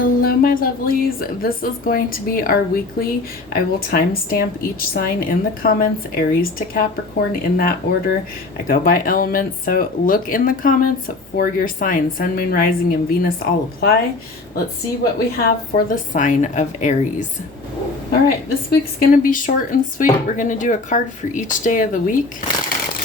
Hello, my lovelies. This is going to be our weekly. I will timestamp each sign in the comments, Aries to Capricorn in that order. I go by elements, so look in the comments for your sign. Sun, Moon, Rising, and Venus all apply. Let's see what we have for the sign of Aries. All right, this week's going to be short and sweet. We're going to do a card for each day of the week.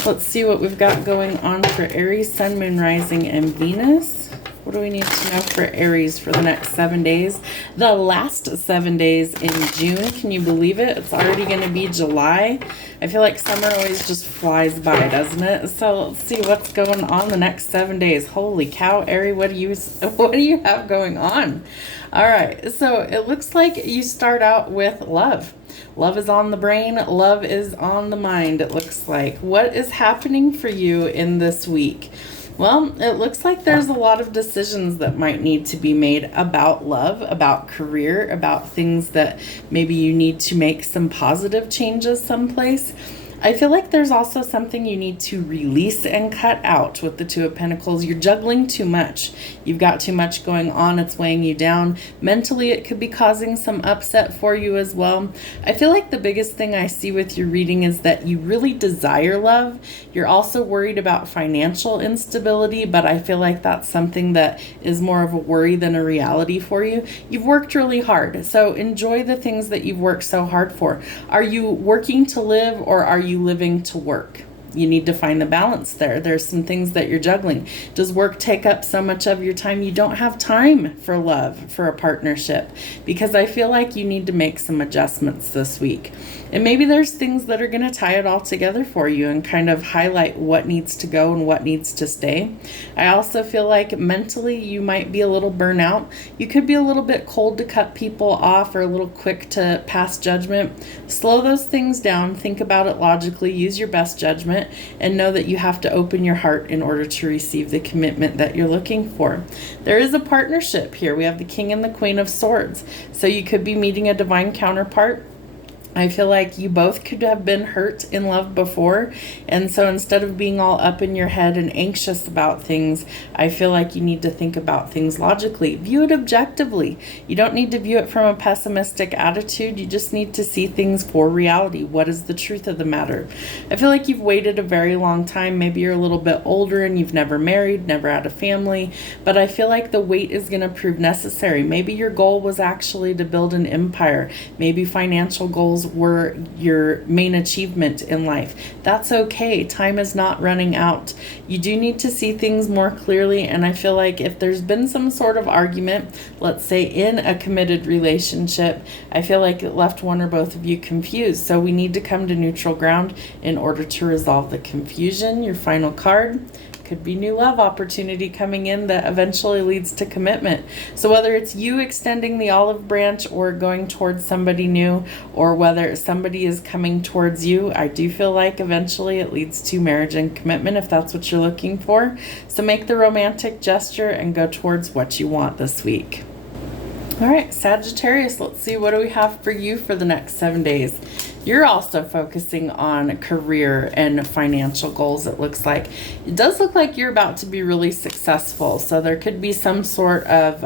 Let's see what we've got going on for Aries, Sun, Moon, Rising, and Venus. What do we need to know for Aries for the next 7 days? The last 7 days in June. Can you believe it? It's already going to be July. I feel like summer always just flies by, doesn't it? So let's see what's going on the next 7 days. Holy cow, Aries, what do you have going on? All right, so it looks like you start out with love. Love is on the brain. Love is on the mind, it looks like. What is happening for you in this week? Well, it looks like there's a lot of decisions that might need to be made about love, about career, about things that maybe you need to make some positive changes someplace. I feel like there's also something you need to release and cut out with the Two of Pentacles. You're juggling too much. You've got too much going on. It's weighing you down. Mentally, it could be causing some upset for you as well. I feel like the biggest thing I see with your reading is that you really desire love. You're also worried about financial instability, but I feel like that's something that is more of a worry than a reality for you. You've worked really hard, so enjoy the things that you've worked so hard for. Are you working to live, or are you living to work? You need to find the balance there. There's some things that you're juggling. Does work take up so much of your time you don't have time for love, for a partnership? Because I feel like you need to make some adjustments this week. And maybe there's things that are going to tie it all together for you and kind of highlight what needs to go and what needs to stay. I also feel like mentally you might be a little burnout. You could be a little bit cold to cut people off or a little quick to pass judgment. Slow those things down. Think about it logically. Use your best judgment. And know that you have to open your heart in order to receive the commitment that you're looking for. There is a partnership here. We have the King and the Queen of Swords. So you could be meeting a divine counterpart. I feel like you both could have been hurt in love before. And so instead of being all up in your head and anxious about things, I feel like you need to think about things logically. View it objectively. You don't need to view it from a pessimistic attitude. You just need to see things for reality. What is the truth of the matter? I feel like you've waited a very long time. Maybe you're a little bit older and you've never married, never had a family. But I feel like the wait is going to prove necessary. Maybe your goal was actually to build an empire. Maybe financial goals were your main achievement in life. That's okay. Time is not running out. You do need to see things more clearly, and I feel like if there's been some sort of argument, let's say in a committed relationship, I feel like it left one or both of you confused. So we need to come to neutral ground in order to resolve the confusion. Your final card could be new love opportunity coming in that eventually leads to commitment. So whether it's you extending the olive branch or going towards somebody new, or whether somebody is coming towards you, I do feel like eventually it leads to marriage and commitment if that's what you're looking for. So make the romantic gesture and go towards what you want this week. All right, Sagittarius, let's see, what do we have for you for the next 7 days? You're also focusing on career and financial goals, it looks like. It does look like you're about to be really successful. So there could be some sort of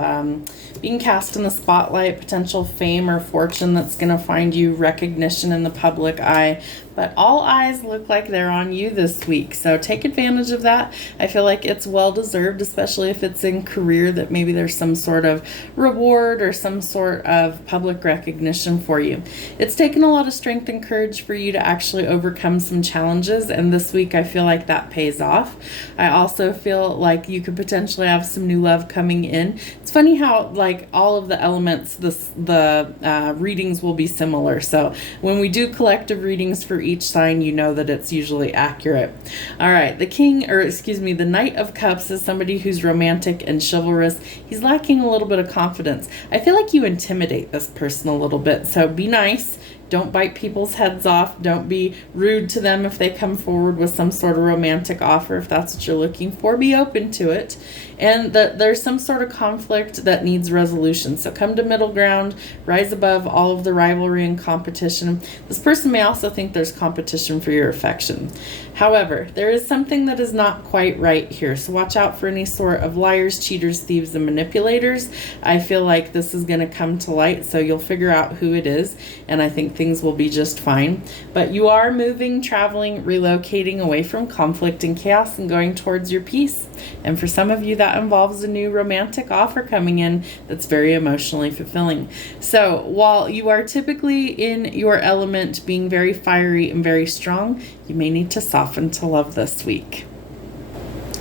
being cast in the spotlight, potential fame or fortune that's going to find you recognition in the public eye. But all eyes look like they're on you this week. So take advantage of that. I feel like it's well deserved, especially if it's in career, that maybe there's some sort of reward or some sort of public recognition for you. It's taken a lot of strength and courage for you to actually overcome some challenges. And this week, I feel like that pays off. I also feel like you could potentially have some new love coming in. It's funny how like all of the elements, the readings will be similar. So when we do collective readings for each sign, you know that it's usually accurate. All right, the Knight of Cups is somebody who's romantic and chivalrous. He's lacking a little bit of confidence. I feel like you intimidate this person a little bit, so be nice. Don't bite people's heads off. Don't be rude to them if they come forward with some sort of romantic offer. If that's what you're looking for, be open to it. and that there's some sort of conflict that needs resolution. So come to middle ground, rise above all of the rivalry and competition. This person may also think there's competition for your affection. However, there is something that is not quite right here. So watch out for any sort of liars, cheaters, thieves, and manipulators. I feel like this is going to come to light, so you'll figure out who it is, and I think things will be just fine. But you are moving, traveling, relocating away from conflict and chaos and going towards your peace. And for some of you, that involves a new romantic offer coming in that's very emotionally fulfilling. So while you are typically in your element, being very fiery and very strong, you may need to soften to love this week.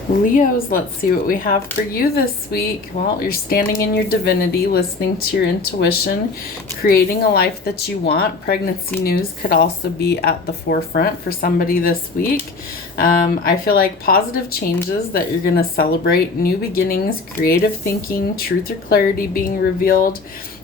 Leos, let's see what we have for you this week. Well, you're standing in your divinity, listening to your intuition, creating a life that you want. Pregnancy news could also be at the forefront for somebody this week. I feel like positive changes that you're going to celebrate, new beginnings, creative thinking, truth or clarity being revealed.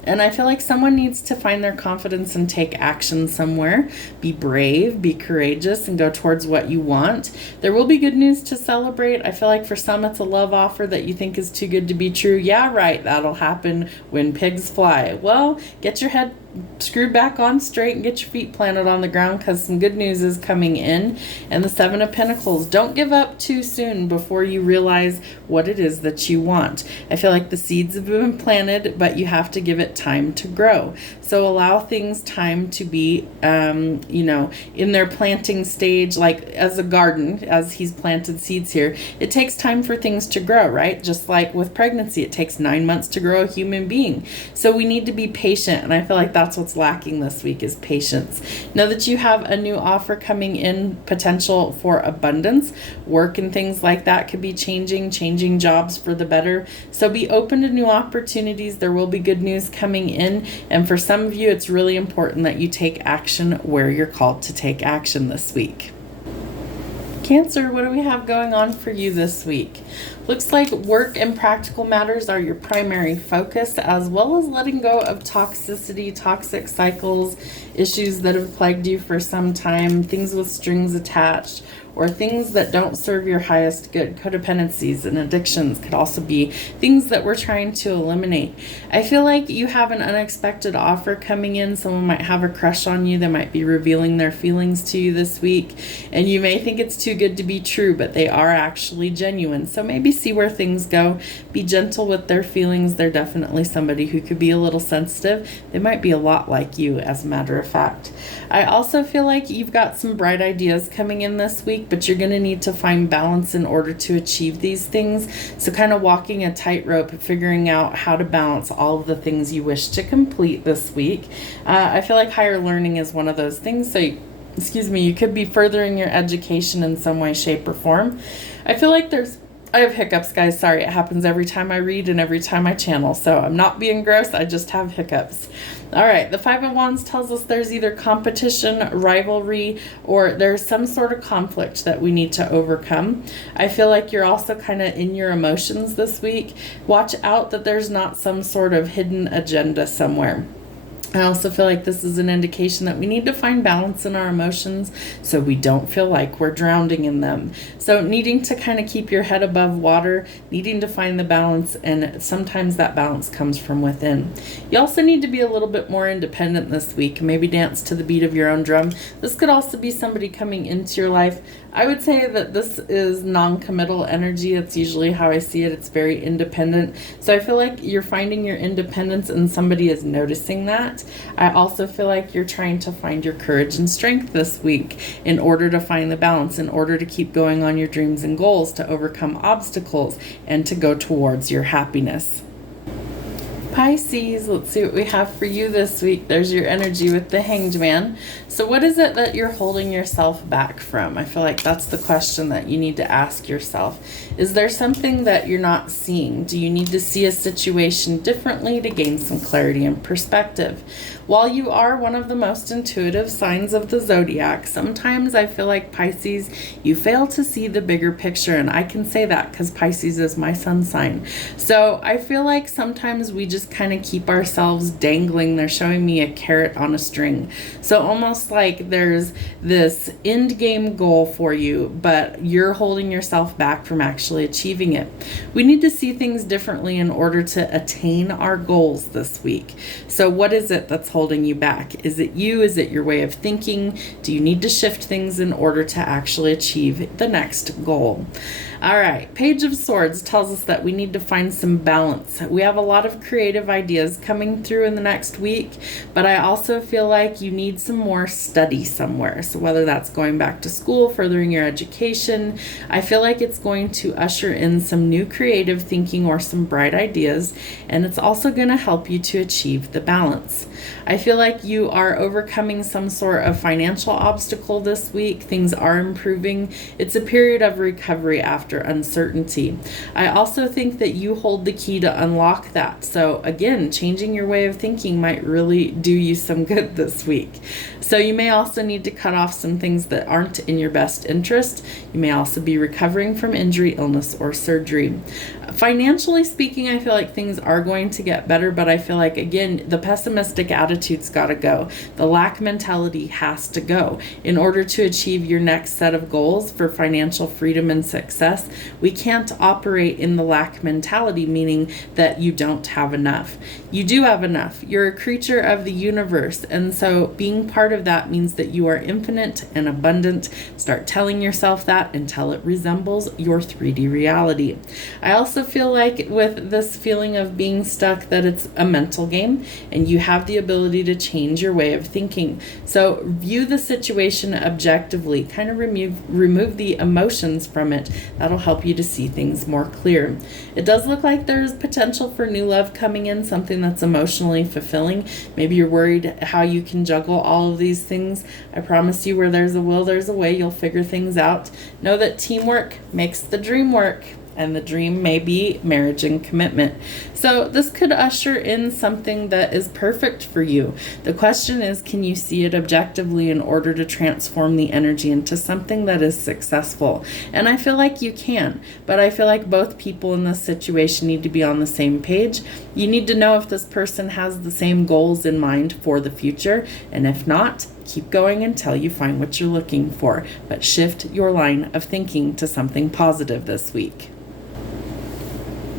And I feel like someone needs to find their confidence and take action somewhere. Be brave, be courageous, and go towards what you want. There will be good news to celebrate. I feel like for some it's a love offer that you think is too good to be true. Yeah, right, that'll happen when pigs fly. Well, get your head screwed back on straight and get your feet planted on the ground, because some good news is coming in. And the Seven of Pentacles, don't give up too soon before you realize what it is that you want. I feel like the seeds have been planted, but you have to give it time to grow. So allow things time to be in their planting stage, like as a garden, as he's planted seeds here. It takes time for things to grow, right? Just like with pregnancy, it takes 9 months to grow a human being. So we need to be patient, and I feel like that's what's lacking this week is patience. Know that you have a new offer coming in, potential for abundance. Work and things like that could be changing jobs for the better. So be open to new opportunities. There will be good news coming in. And for some of you, it's really important that you take action where you're called to take action this week. Cancer, what do we have going on for you this week? Looks like work and practical matters are your primary focus, as well as letting go of toxicity, toxic cycles, issues that have plagued you for some time, things with strings attached, or things that don't serve your highest good. Codependencies and addictions could also be things that we're trying to eliminate. I feel like you have an unexpected offer coming in. Someone might have a crush on you. They might be revealing their feelings to you this week, and you may think it's too good to be true, but they are actually genuine. So maybe see where things go. Be gentle with their feelings. They're definitely somebody who could be a little sensitive. They might be a lot like you, as a matter of fact. I also feel like you've got some bright ideas coming in this week, but you're going to need to find balance in order to achieve these things. So kind of walking a tightrope, figuring out how to balance all of the things you wish to complete this week. I feel like higher learning is one of those things. So you could be furthering your education in some way, shape, or form. I feel like I have hiccups, guys. Sorry, it happens every time I read and every time I channel. So I'm not being gross. I just have hiccups. All right. The Five of Wands tells us there's either competition, rivalry, or there's some sort of conflict that we need to overcome. I feel like you're also kind of in your emotions this week. Watch out that there's not some sort of hidden agenda somewhere. I also feel like this is an indication that we need to find balance in our emotions so we don't feel like we're drowning in them. So needing to kind of keep your head above water, needing to find the balance, and sometimes that balance comes from within. You also need to be a little bit more independent this week, maybe dance to the beat of your own drum. This could also be somebody coming into your life. I would say that this is non-committal energy. That's usually how I see it. It's very independent. So I feel like you're finding your independence and somebody is noticing that. I also feel like you're trying to find your courage and strength this week in order to find the balance, in order to keep going on your dreams and goals, to overcome obstacles, and to go towards your happiness. Pisces, let's see what we have for you this week. There's your energy with the Hanged Man. So what is it that you're holding yourself back from? I feel like that's the question that you need to ask yourself. Is there something that you're not seeing? Do you need to see a situation differently to gain some clarity and perspective? While you are one of the most intuitive signs of the zodiac, sometimes I feel like Pisces, you fail to see the bigger picture. And I can say that because Pisces is my sun sign. So I feel like sometimes we just just kind of keep ourselves dangling. They're showing me a carrot on a string. So almost like there's this end game goal for you, but you're holding yourself back from actually achieving it. We need to see things differently in order to attain our goals this week. So what is it that's holding you back? Is it you? Is it your way of thinking? Do you need to shift things in order to actually achieve the next goal? All right, Page of Swords tells us that we need to find some balance. We have a lot of creative ideas coming through in the next week, but I also feel like you need some more study somewhere. So whether that's going back to school, furthering your education, I feel like it's going to usher in some new creative thinking or some bright ideas, and it's also going to help you to achieve the balance. I feel like you are overcoming some sort of financial obstacle this week. Things are improving. It's a period of recovery after uncertainty. I also think that you hold the key to unlock that. So again, changing your way of thinking might really do you some good this week. So you may also need to cut off some things that aren't in your best interest. You may also be recovering from injury, illness, or surgery. Financially speaking, I feel like things are going to get better, but I feel like, again, the pessimistic attitude's got to go. The lack mentality has to go. In order to achieve your next set of goals for financial freedom and success, we can't operate in the lack mentality, meaning that you don't have enough. You do have enough. You're a creature of the universe, and so being part of that means that you are infinite and abundant. Start telling yourself that until it resembles your 3D reality. I also feel like with this feeling of being stuck that it's a mental game and you have the ability to change your way of thinking. So view the situation objectively, kind of remove the emotions from it. That'll help you to see things more clear. It does look like there's potential for new love coming in, something that's emotionally fulfilling. Maybe you're worried how you can juggle all of these things. I promise you, where there's a will, there's a way. You'll figure things out. Know that teamwork makes the dream work, and the dream may be marriage and commitment. So this could usher in something that is perfect for you. The question is, can you see it objectively in order to transform the energy into something that is successful? And I feel like you can, but I feel like both people in this situation need to be on the same page. You need to know if this person has the same goals in mind for the future, and if not, keep going until you find what you're looking for, but shift your line of thinking to something positive this week.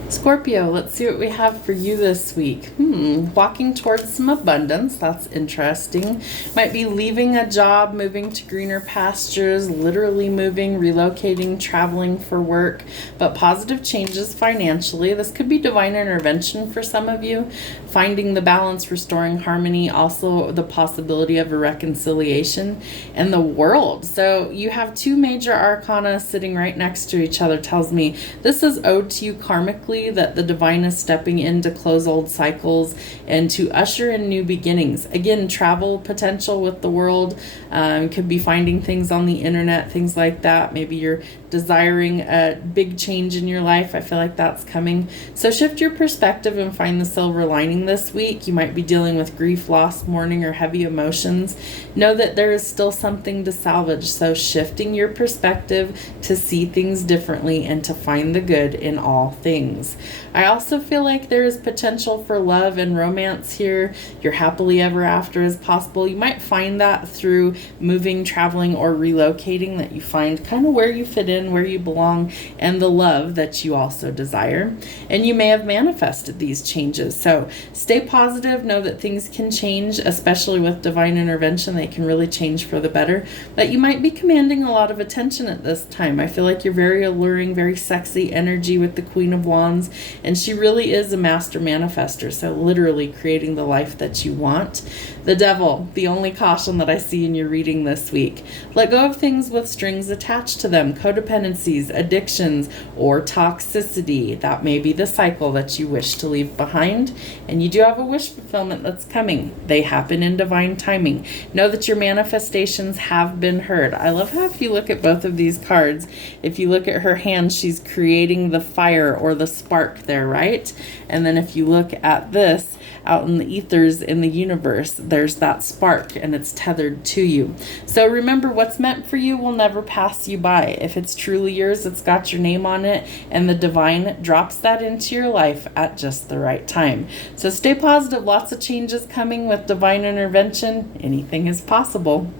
Scorpio, let's see what we have for you this week. Walking towards some abundance. That's interesting. Might be leaving a job, moving to greener pastures, literally moving, relocating, traveling for work, but positive changes financially. This could be divine intervention for some of you. Finding the balance, restoring harmony, also the possibility of a reconciliation, and the world. So you have two major arcana sitting right next to each other. Tells me this is owed to you karmically, that the divine is stepping in to close old cycles and to usher in new beginnings. Again, travel potential with the world. Could be finding things on the internet, things like that. Maybe you're desiring a big change in your life. I feel like that's coming. So shift your perspective and find the silver lining this week. You might be dealing with grief, loss, mourning, or heavy emotions. Know that there is still something to salvage. So shifting your perspective to see things differently and to find the good in all things. I also feel like there is potential for love and romance here. Your happily ever after is possible. You might find that through moving, traveling, or relocating, that you find kind of where you fit in, where you belong, and the love that you also desire. And you may have manifested these changes. So stay positive. Know that things can change, especially with divine intervention. They can really change for the better. But you might be commanding a lot of attention at this time. I feel like you're very alluring, very sexy energy with the Queen of Wands, and she really is a master manifester. So literally creating the life that you want. The Devil, the only caution that I see in your reading this week. Let go of things with strings attached to them, codependencies, addictions, or toxicity. That may be the cycle that you wish to leave behind. And you do have a wish fulfillment that's coming. They happen in divine timing. Know that your manifestations have been heard. I love how if you look at both of these cards, if you look at her hand, she's creating the fire or the spark there, right? And then if you look at this out in the ethers in the universe, there's that spark and it's tethered to you. So remember, what's meant for you will never pass you by. If it's truly yours, it's got your name on it, and the divine drops that into your life at just the right time. So stay positive. Lots of changes coming with divine intervention. Anything is possible.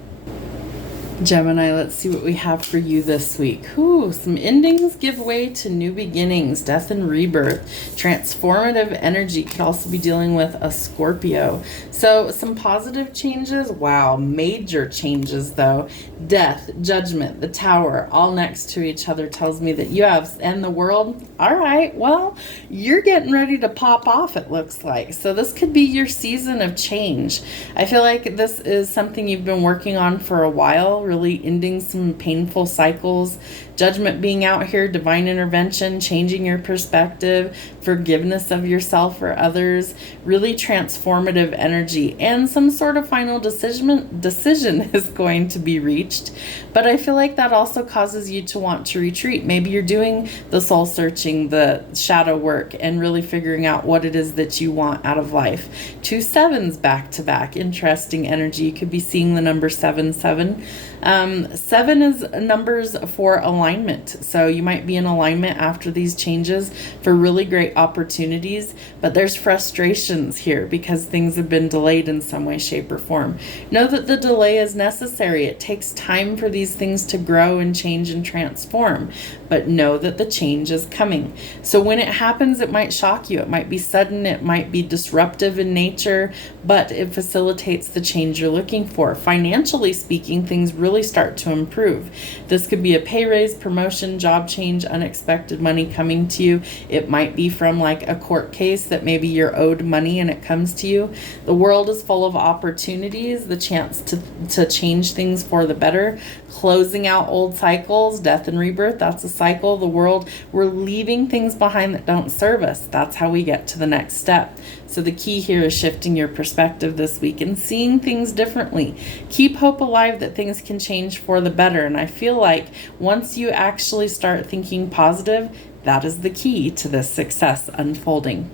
Gemini, let's see what we have for you this week. Some endings give way to new beginnings, death and rebirth. Transformative energy could also be dealing with a Scorpio. So some positive changes. Wow, major changes though. Death, judgment, the tower, all next to each other tells me that you have end the world. All right, well, you're getting ready to pop off, it looks like. So this could be your season of change. I feel like this is something you've been working on for a while, really ending some painful cycles, judgment being out here, divine intervention, changing your perspective, forgiveness of yourself or others, really transformative energy, and some sort of final decision is going to be reached. But I feel like that also causes you to want to retreat. Maybe you're doing the soul searching, the shadow work, and really figuring out what it is that you want out of life. 2 sevens back to back. Interesting energy. You could be seeing the number 77. 7 is numbers for alignment. So you might be in alignment after these changes for really great opportunities, but there's frustrations here because things have been delayed in some way, shape, or form. Know that the delay is necessary. It takes time for these things to grow and change and transform, but know that the change is coming. So when it happens, it might shock you. It might be sudden. It might be disruptive in nature, but it facilitates the change you're looking for. Financially speaking, things really start to improve. This could be a pay raise, promotion, job change, unexpected money coming to you. It might be from like a court case that maybe you're owed money and it comes to you. The world is full of opportunities, the chance to change things for the better, closing out old cycles, death and rebirth. That's a cycle of the world. We're leaving things behind that don't serve us. That's how we get to the next step. So the key here is shifting your perspective this week and seeing things differently. Keep hope alive that things can change for the better. And I feel like once you actually start thinking positive, that is the key to this success unfolding.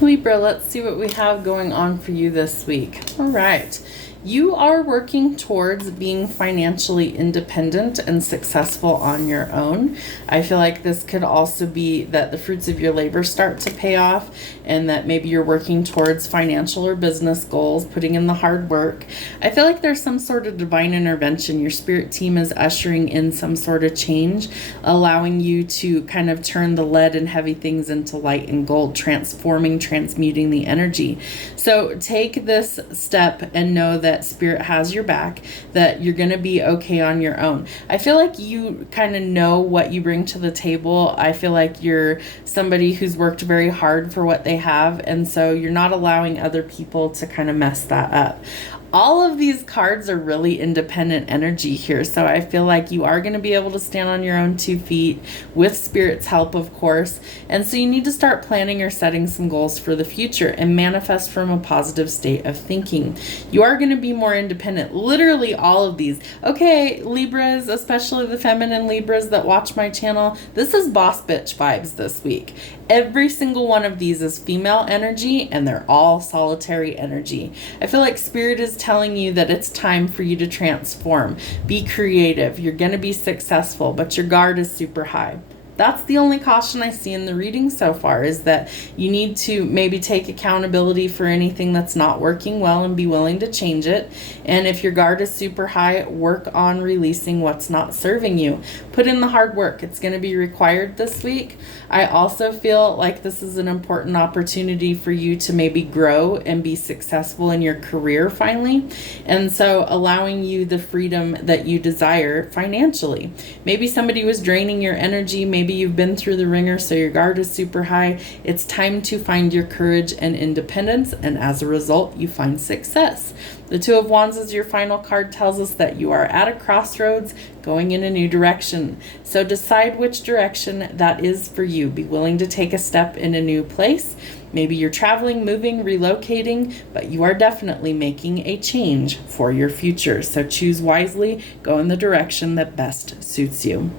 Libra, let's see what we have going on for you this week. All right. You are working towards being financially independent and successful on your own. I feel like this could also be that the fruits of your labor start to pay off, and that maybe you're working towards financial or business goals, putting in the hard work. I feel like there's some sort of divine intervention. Your spirit team is ushering in some sort of change, allowing you to kind of turn the lead and heavy things into light and gold, transmuting the energy. So take this step and know that spirit has your back, that you're going to be okay on your own. I feel like you kind of know what you bring to the table. I feel like you're somebody who's worked very hard for what they have, and so you're not allowing other people to kind of mess that up. All of these cards are really independent energy here. So I feel like you are going to be able to stand on your own 2 feet with spirit's help, of course. And so you need to start planning or setting some goals for the future and manifest from a positive state of thinking. You are going to be more independent. Literally all of these. Okay, Libras, especially the feminine Libras that watch my channel, this is boss bitch vibes this week. Every single one of these is female energy, and they're all solitary energy. I feel like spirit is telling you that it's time for you to transform. Be creative. You're going to be successful, but your guard is super high. That's the only caution I see in the reading so far, is that you need to maybe take accountability for anything that's not working well and be willing to change it. And if your guard is super high, work on releasing what's not serving you. Put in the hard work. It's going to be required this week. I also feel like this is an important opportunity for you to maybe grow and be successful in your career finally. And so allowing you the freedom that you desire financially. Maybe somebody was draining your energy. Maybe you've been through the ringer, so your guard is super high. It's time to find your courage and independence, and as a result, you find success. The 2 of Wands is your final card, tells us that you are at a crossroads going in a new direction. So decide which direction that is for you. Be willing to take a step in a new place. Maybe you're traveling, moving, relocating, but you are definitely making a change for your future. So choose wisely, go in the direction that best suits you.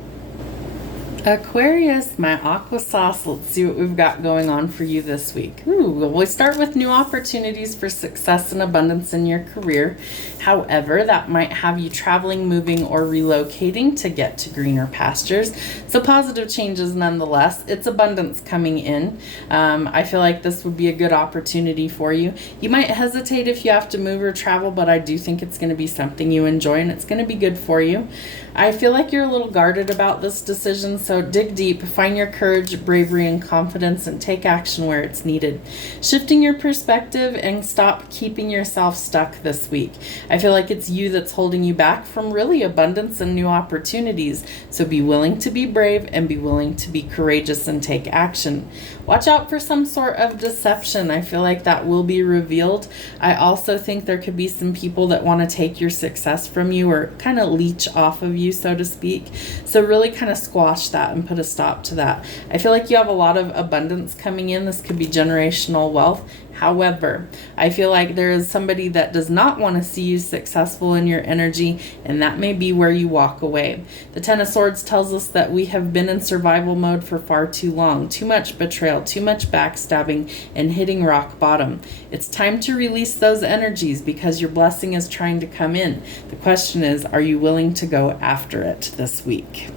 Aquarius, my aqua sauce. Let's see what we've got going on for you this week. Well, we start with new opportunities for success and abundance in your career. However, that might have you traveling, moving, or relocating to get to greener pastures. So positive changes nonetheless. It's abundance coming in. I feel like this would be a good opportunity for you. You might hesitate if you have to move or travel, but I do think it's going to be something you enjoy and it's going to be good for you. I feel like you're a little guarded about this decision, so dig deep, find your courage, bravery, and confidence, and take action where it's needed. Shifting your perspective and stop keeping yourself stuck this week. I feel like it's you that's holding you back from really abundance and new opportunities, so be willing to be brave and be willing to be courageous and take action. Watch out for some sort of deception. I feel like that will be revealed. I also think there could be some people that want to take your success from you or kind of leech off of you, so to speak. So really kind of squash that and put a stop to that. I feel like you have a lot of abundance coming in. This could be generational wealth. However, I feel like there is somebody that does not want to see you successful in your energy, and that may be where you walk away. The Ten of Swords tells us that we have been in survival mode for far too long. Too much betrayal, too much backstabbing, and hitting rock bottom. It's time to release those energies because your blessing is trying to come in. The question is, are you willing to go after it this week?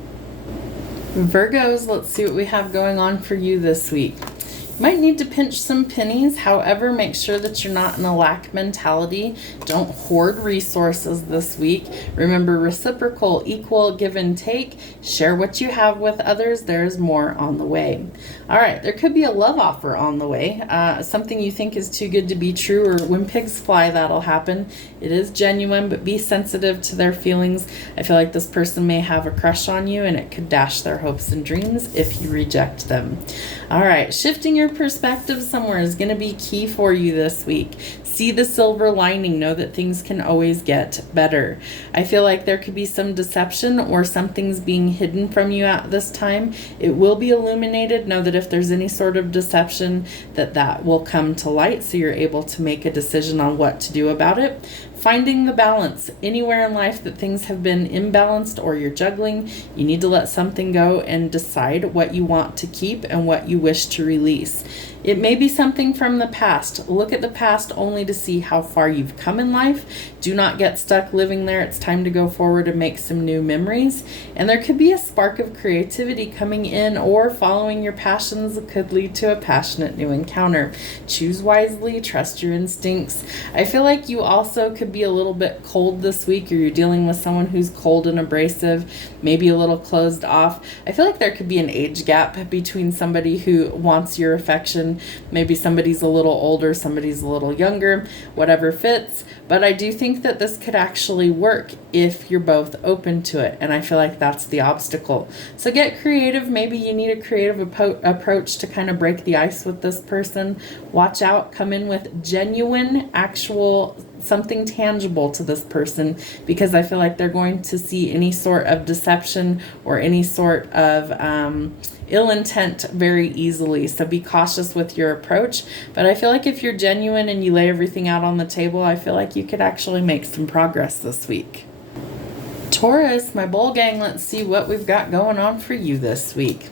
Virgos, let's see what we have going on for you this week. Might need to pinch some pennies. However, make sure that you're not in a lack mentality. Don't hoard resources this week. Remember, reciprocal, equal, give and take. Share what you have with others. There's more on the way. All right, there could be a love offer on the way. Something you think is too good to be true, or when pigs fly, that'll happen. It is genuine, but be sensitive to their feelings. I feel like this person may have a crush on you, and it could dash their hopes and dreams if you reject them. All right, shifting your perspective somewhere is going to be key for you this week. See the silver lining. Know that things can always get better. I feel like there could be some deception or something's being hidden from you at this time. It will be illuminated. Know that if there's any sort of deception, that will come to light, so you're able to make a decision on what to do about it. Finding the balance. Anywhere in life that things have been imbalanced or you're juggling, you need to let something go and decide what you want to keep and what you wish to release. It may be something from the past. Look at the past only to see how far you've come in life. Do not get stuck living there. It's time to go forward and make some new memories. And there could be a spark of creativity coming in, or following your passions could lead to a passionate new encounter. Choose wisely, trust your instincts. I feel like you also could be a little bit cold this week, or you're dealing with someone who's cold and abrasive, maybe a little closed off. I feel like there could be an age gap between somebody who wants your affection. Maybe somebody's a little older, somebody's a little younger, whatever fits. But I do think that this could actually work if you're both open to it. And I feel like that's the obstacle. So get creative. Maybe you need a creative approach to kind of break the ice with this person. Watch out. Come in with genuine, actual something tangible to this person, because I feel like they're going to see any sort of deception or any sort of ill intent very easily. So be cautious with your approach. But I feel like if you're genuine and you lay everything out on the table, I feel like you could actually make some progress this week. Taurus, my bull gang, let's see what we've got going on for you this week.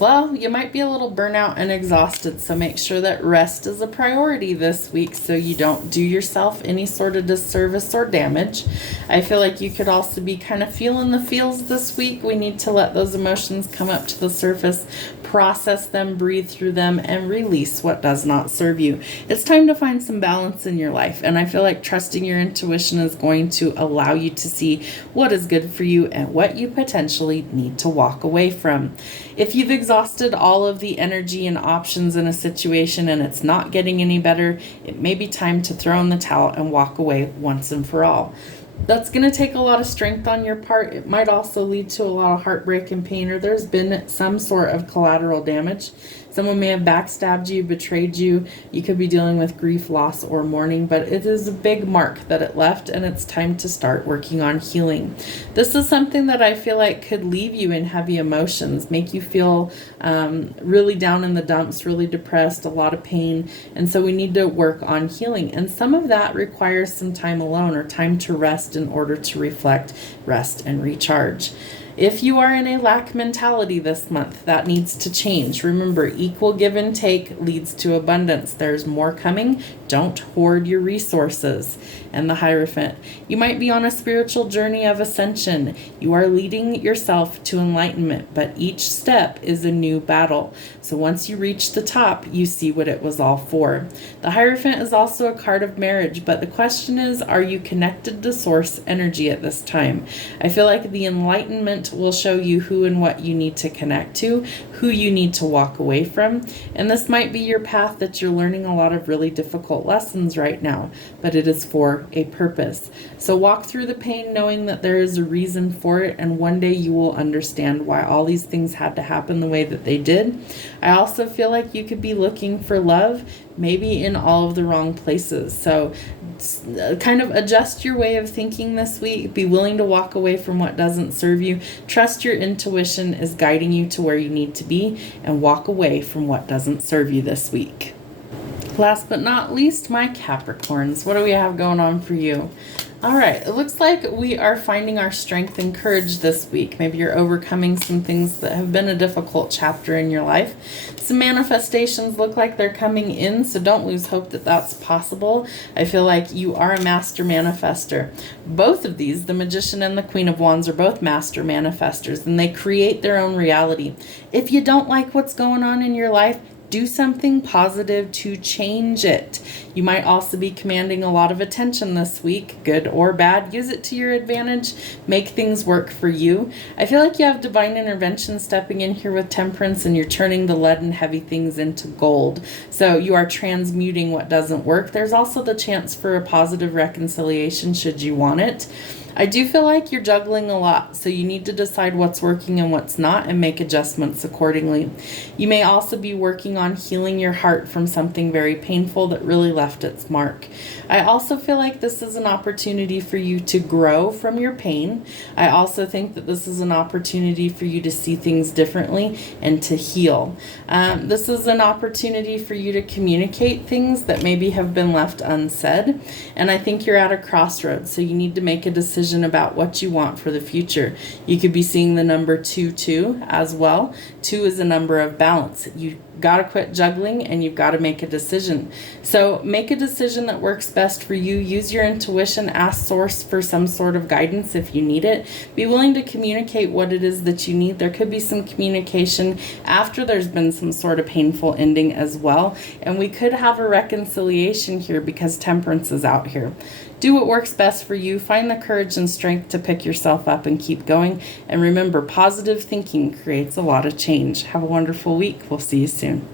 Well, you might be a little burnout and exhausted, so make sure that rest is a priority this week so you don't do yourself any sort of disservice or damage. I feel like you could also be kind of feeling the feels this week. We need to let those emotions come up to the surface, process them, breathe through them, and release what does not serve you. It's time to find some balance in your life, and I feel like trusting your intuition is going to allow you to see what is good for you and what you potentially need to walk away from. If you've exhausted all of the energy and options in a situation and it's not getting any better, it may be time to throw in the towel and walk away once and for all. That's going to take a lot of strength on your part. It might also lead to a lot of heartbreak and pain, or there's been some sort of collateral damage. Someone may have backstabbed you, betrayed you. You could be dealing with grief, loss, or mourning, but it is a big mark that it left, and it's time to start working on healing. This is something that I feel like could leave you in heavy emotions, make you feel really down in the dumps, really depressed, a lot of pain, and so we need to work on healing. And some of that requires some time alone or time to rest in order to reflect, rest, and recharge. If you are in a lack mentality this month, that needs to change. Remember, equal give and take leads to abundance. There's more coming. Don't hoard your resources. And the Hierophant. You might be on a spiritual journey of ascension. You are leading yourself to enlightenment, but each step is a new battle. So once you reach the top, you see what it was all for. The Hierophant is also a card of marriage, but the question is, are you connected to source energy at this time? I feel like the enlightenment will show you who and what you need to connect to, who you need to walk away from, and this might be your path that you're learning a lot of really difficult lessons right now, but it is for a purpose. So walk through the pain knowing that there is a reason for it, and one day you will understand why all these things had to happen the way that they did. I also feel like you could be looking for love, maybe in all of the wrong places. So kind of adjust your way of thinking this week. Be willing to walk away from what doesn't serve you. Trust your intuition is guiding you to where you need to be, and walk away from what doesn't serve you this week. Last but not least, my Capricorns. What do we have going on for you? All right, it looks like we are finding our strength and courage this week. Maybe you're overcoming some things that have been a difficult chapter in your life. Some manifestations look like they're coming in, so don't lose hope that that's possible. I feel like you are a master manifester. Both of these, the Magician and the Queen of Wands, are both master manifestors, and they create their own reality. If you don't like what's going on in your life, do something positive to change it. You might also be commanding a lot of attention this week, good or bad. Use it to your advantage. Make things work for you. I feel like you have divine intervention stepping in here with Temperance, and you're turning the lead and heavy things into gold. So you are transmuting what doesn't work. There's also the chance for a positive reconciliation should you want it. I do feel like you're juggling a lot, so you need to decide what's working and what's not and make adjustments accordingly. You may also be working on healing your heart from something very painful that really left its mark. I also feel like this is an opportunity for you to grow from your pain. I also think that this is an opportunity for you to see things differently and to heal. This is an opportunity for you to communicate things that maybe have been left unsaid, and I think you're at a crossroads, so you need to make a decision about what you want for the future. You could be seeing the number 22 as well. 2 is a number of balance. You got to quit juggling, and you've got to make a decision. So make a decision that works best for you. Use your intuition. Ask source for some sort of guidance if you need it. Be willing to communicate what it is that you need. There could be some communication after there's been some sort of painful ending as well, and we could have a reconciliation here because Temperance is out here. Do what works best for you. Find the courage and strength to pick yourself up and keep going. And remember, positive thinking creates a lot of change. Have a wonderful week. We'll see you soon.